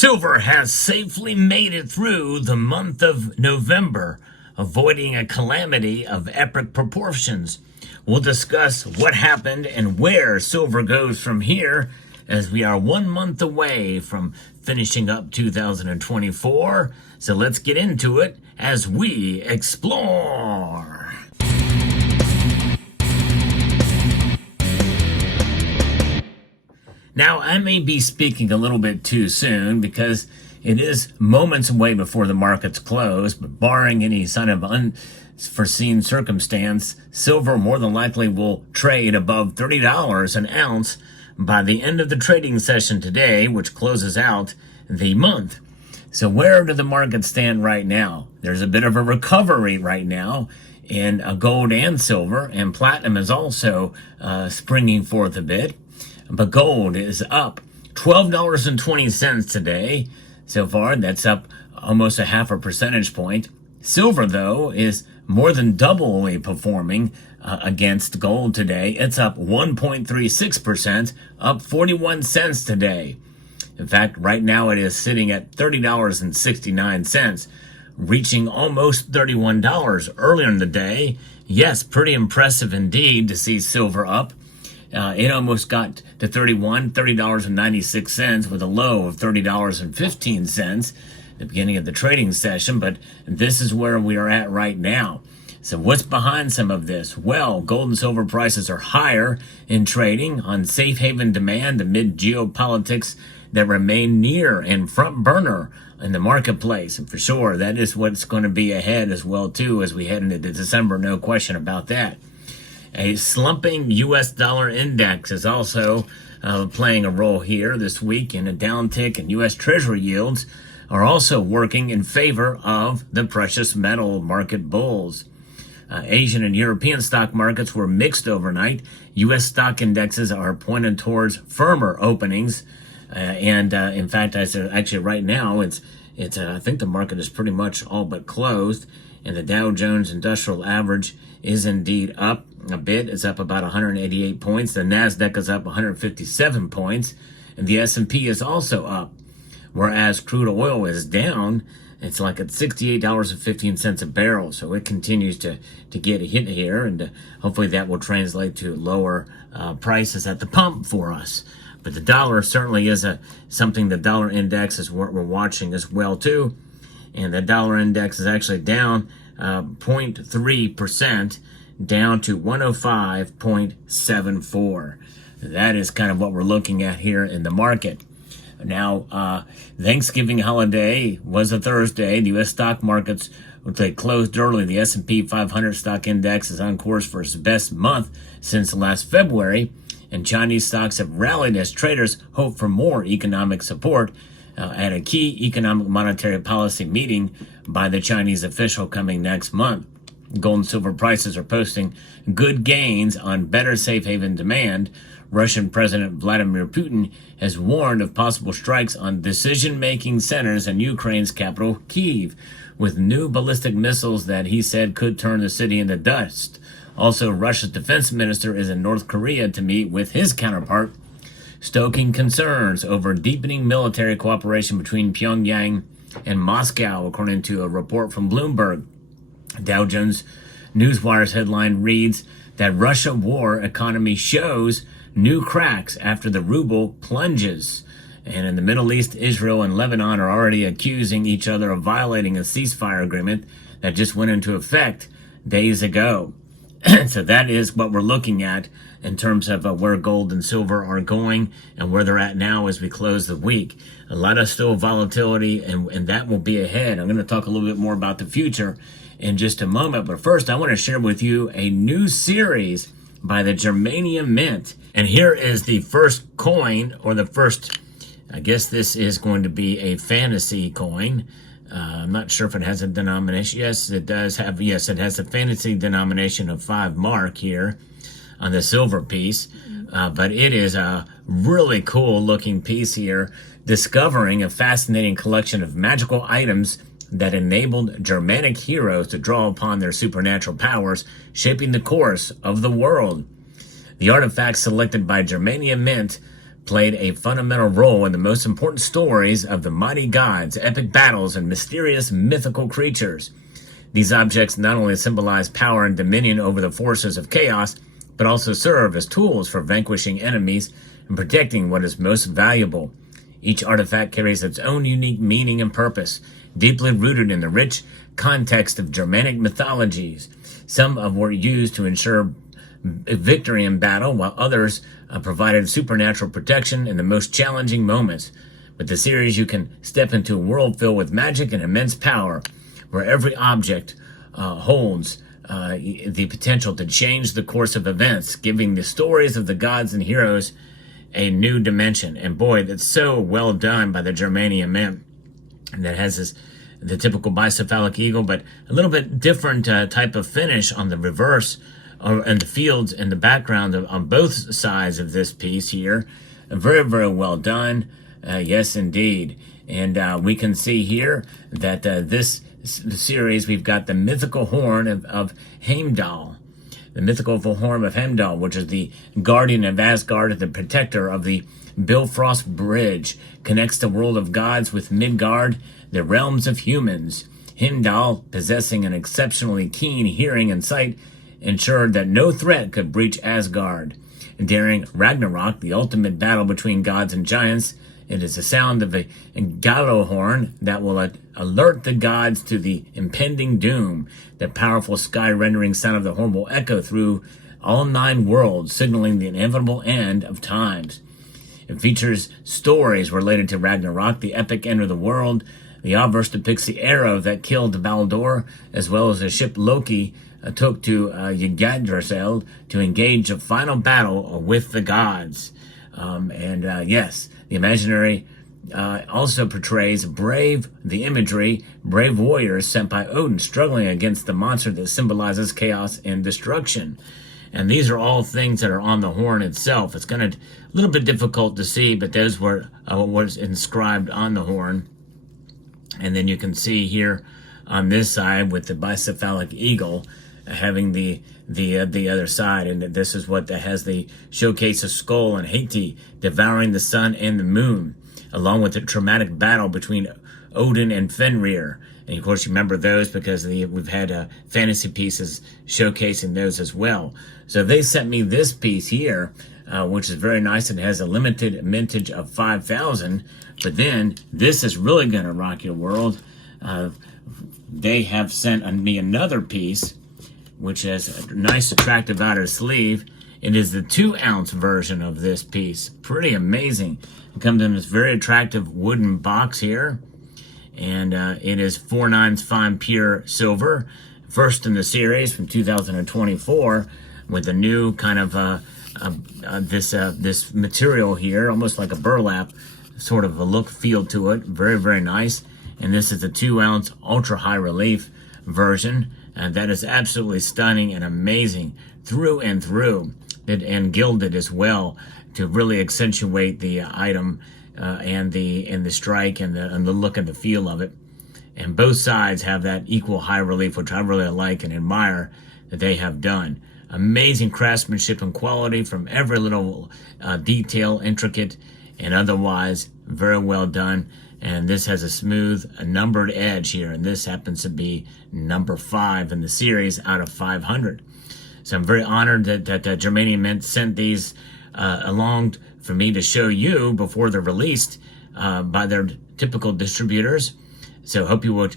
Silver has safely made it through the month of November, avoiding a calamity of epic proportions. We'll discuss what happened and where silver goes from here, as we are 1 month away from finishing up 2024. So let's get into it as we explore. Now, I may be speaking a little bit too soon because it is moments away before the markets close, but barring any sign of unforeseen circumstance, silver more than likely will trade above $30 an ounce by the end of the trading session today, which closes out the month. So where do the markets stand right now? There's a bit of a recovery right now in gold and silver, and platinum is also springing forth a bit. But gold is up $12.20 today so far. That's up almost a half a percentage point. Silver, though, is more than doubly performing against gold today. It's up 1.36%, up 41 cents today. In fact, right now it is sitting at $30.69, reaching almost $31 earlier in the day. Yes, pretty impressive indeed to see silver up. It almost got to $30.96 with a low of $30.15 at the beginning of the trading session, but this is where we are at right now. So what's behind some of this? Well, gold and silver prices are higher in trading on safe haven demand amid geopolitics that remain near and front burner in the marketplace. And for sure, that is what's going to be ahead as well, too, as we head into December. No question about that. A slumping U.S. dollar index is also playing a role here this week, and a downtick in U.S. Treasury yields are also working in favor of the precious metal market bulls. Asian and European stock markets were mixed overnight. U.S. stock indexes are pointed towards firmer openings, and in fact, actually right now, it's I think the market is pretty much all but closed, and the Dow Jones Industrial Average is indeed up a bit. It's up about 188 points. The Nasdaq is up 157 points, and the S&P is also up. Whereas crude oil is down, it's like at $68.15 a barrel. So it continues to get a hit here, and hopefully that will translate to lower prices at the pump for us. But the dollar certainly is something. The dollar index is what we're watching as well too, and the dollar index is actually down 0.3%, down to 105.74. That is kind of what we're looking at here in the market. Now, Thanksgiving holiday was a Thursday. The U.S. stock markets, they closed early. The S&P 500 stock index is on course for its best month since last February, and Chinese stocks have rallied as traders hope for more economic support at a key economic monetary policy meeting by the Chinese official coming next month. Gold and silver prices are posting good gains on better safe haven demand. Russian President Vladimir Putin has warned of possible strikes on decision-making centers in Ukraine's capital, Kyiv, with new ballistic missiles that he said could turn the city into dust. Also, Russia's defense minister is in North Korea to meet with his counterpart, stoking concerns over deepening military cooperation between Pyongyang and Moscow, according to a report from Bloomberg. Dow Jones Newswire's headline reads that Russia war economy shows new cracks after the ruble plunges. And in the Middle East, Israel and Lebanon are already accusing each other of violating a ceasefire agreement that just went into effect days ago. So that is what we're looking at in terms of where gold and silver are going and where they're at now as we close the week. A lot of still volatility, and that will be ahead. I'm going to talk a little bit more about the future in just a moment. But first, I want to share with you a new series by the Germanium Mint. And here is the first coin, or the first, I guess this is going to be a fantasy coin. I'm not sure if it has a denomination. Yes, it does have. Yes, it has a fantasy denomination of 5 mark here on the silver piece. But it is a really cool looking piece here, discovering a fascinating collection of magical items that enabled Germanic heroes to draw upon their supernatural powers, shaping the course of the world. The artifacts selected by Germanium Mint played a fundamental role in the most important stories of the mighty gods, epic battles, and mysterious mythical creatures. These objects not only symbolize power and dominion over the forces of chaos, but also serve as tools for vanquishing enemies and protecting what is most valuable. Each artifact carries its own unique meaning and purpose, deeply rooted in the rich context of Germanic mythologies. Some of were used to ensure victory in battle, while others provided supernatural protection in the most challenging moments. With the series, you can step into a world filled with magic and immense power, where every object holds the potential to change the course of events, giving the stories of the gods and heroes a new dimension. And boy, that's so well done by the Germanium Mint. And that has the typical bicephalic eagle, but a little bit different type of finish on the reverse and the fields in the background on both sides of this piece here. Very, very well done. Yes, indeed. And we can see here that this series, we've got the mythical horn of Heimdall. The mythical horn of Heimdall, which is the guardian of Asgard and the protector of the Bifrost Bridge, connects the world of gods with Midgard, the realms of humans. Heimdall, possessing an exceptionally keen hearing and sight, ensured that no threat could breach Asgard. During Ragnarok, the ultimate battle between gods and giants, it is the sound of a Gjallarhorn that will alert the gods to the impending doom. The powerful sky-rendering sound of the horn will echo through all 9 worlds, signaling the inevitable end of times. It features stories related to Ragnarok, the epic end of the world. The obverse depicts the arrow that killed Baldur, as well as the ship Loki took to Yggdrasil to engage a final battle with the gods. Yes, the imaginary also portrays brave warriors sent by Odin struggling against the monster that symbolizes chaos and destruction. And these are all things that are on the horn itself. It's kind of a little bit difficult to see, but those were what was inscribed on the horn. And then you can see here on this side with the bicephalic eagle having the other side, and this is what that has the showcase of Skull and Haiti devouring the sun and the moon, along with the traumatic battle between Odin and Fenrir. And of course, you remember those because we've had fantasy pieces showcasing those as well. So they sent me this piece here, which is very nice. It has a limited mintage of 5,000. But then this is really going to rock your world. They have sent me another piece, which has a nice, attractive outer sleeve. It is the 2-ounce version of this piece. Pretty amazing. It comes in this very attractive wooden box here. And it is 4/9 fine pure silver. First in the series from 2024 with a new kind of this material here, almost like a burlap, sort of a look feel to it. Very, very nice. And this is a 2-ounce ultra high relief version. And that is absolutely stunning and amazing through and through, and gilded as well to really accentuate the item and the strike and the look and the feel of it. And both sides have that equal high relief, which I really like and admire that they have done. Amazing craftsmanship and quality from every little detail, intricate and otherwise very well done. And this has a smooth, numbered edge here, and this happens to be number 5 in the series out of 500. So I'm very honored that Germanium Mint sent these along for me to show you before they're released by their typical distributors. So hope you will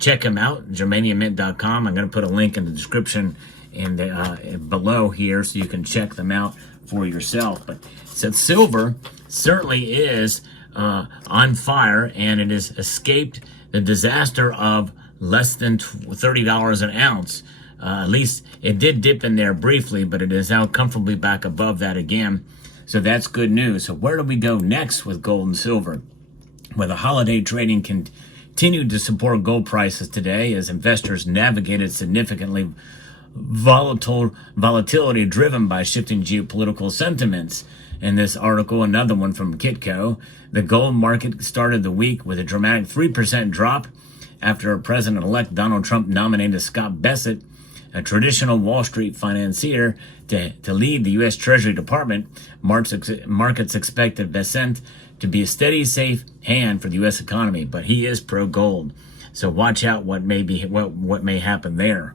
check them out, germaniummint.com. I'm going to put a link in the description and below here so you can check them out for yourself. But since silver certainly is on fire, and it has escaped the disaster of less than $30 an ounce. At least it did dip in there briefly, but it is now comfortably back above that again. So that's good news. So where do we go next with gold and silver? Well, the holiday trading continued to support gold prices today as investors navigated significantly volatility driven by shifting geopolitical sentiments. In this article, another one from Kitco, the gold market started the week with a dramatic 3% drop after President-elect Donald Trump nominated Scott Bessent a traditional Wall Street financier, to lead the U.S. Treasury Department. Markets expect Bessent to be a steady, safe hand for the U.S. economy, but he is pro-gold. So watch out what may happen there.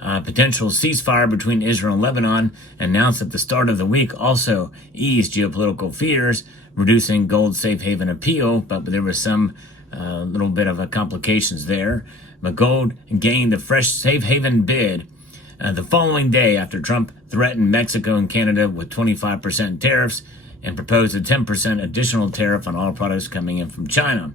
Potential ceasefire between Israel and Lebanon announced at the start of the week also eased geopolitical fears, reducing gold safe haven appeal, but there was some little bit of complications there. But gold gained a fresh safe haven bid the following day after Trump threatened Mexico and Canada with 25% tariffs and proposed a 10% additional tariff on all products coming in from China.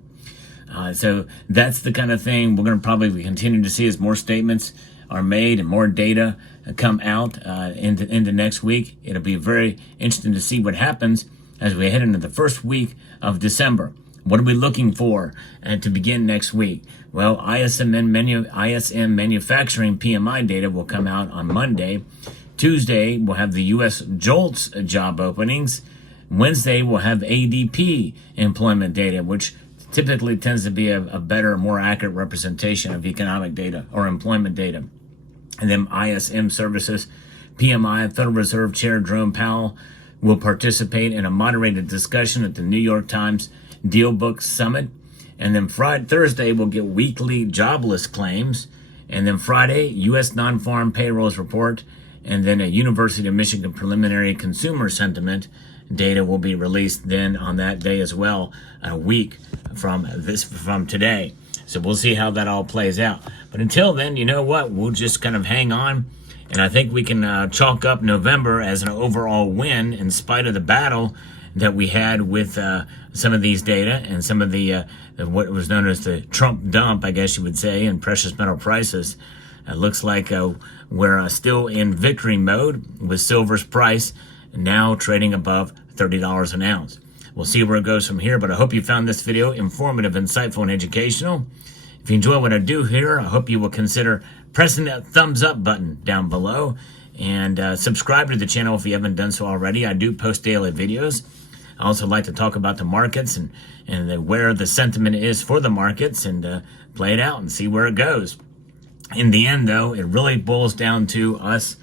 So that's the kind of thing we're going to probably continue to see as more statements are made and more data come out into next week. It'll be very interesting to see what happens as we head into the first week of December. What are we looking for to begin next week? Well, ISM manufacturing PMI data will come out on Monday. Tuesday, we'll have the U.S. JOLTS job openings. Wednesday, we'll have ADP employment data, which typically tends to be a better, more accurate representation of economic data or employment data. And then ISM services, PMI, Federal Reserve Chair Jerome Powell will participate in a moderated discussion at the New York Times Deal Book Summit. And then Thursday, we'll get weekly jobless claims. And then Friday, U.S. non-farm payrolls report. And then a University of Michigan preliminary consumer sentiment data will be released then on that day as well, a week from today. So we'll see how that all plays out. But until then, you know what? We'll just kind of hang on. And I think we can chalk up November as an overall win in spite of the battle that we had with some of these data and some of the what was known as the Trump dump, I guess you would say, in precious metal prices. It looks like we're still in victory mode with silver's price now trading above $30 an ounce. We'll see where it goes from here, but I hope you found this video informative, insightful, and educational. If you enjoy what I do here, I hope you will consider pressing that thumbs up button down below and subscribe to the channel if you haven't done so already. I do post daily videos. I also like to talk about the markets and where the sentiment is for the markets and play it out and see where it goes. In the end, though, it really boils down to us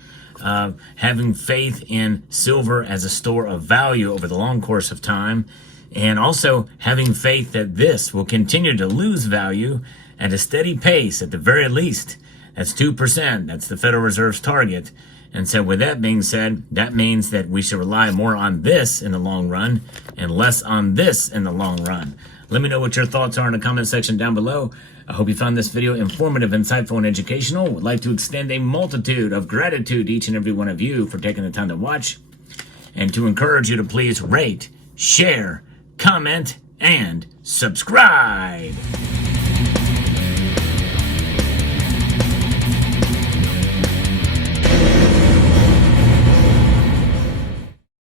having faith in silver as a store of value over the long course of time, and also having faith that this will continue to lose value at a steady pace at the very least. That's 2%. That's the Federal Reserve's target. And so with that being said, that means that we should rely more on this in the long run and less on this in the long run. Let me know what your thoughts are in the comment section down below. I hope you found this video informative, insightful, and educational. Would like to extend a multitude of gratitude to each and every one of you for taking the time to watch, and to encourage you to please rate, share, comment, and subscribe.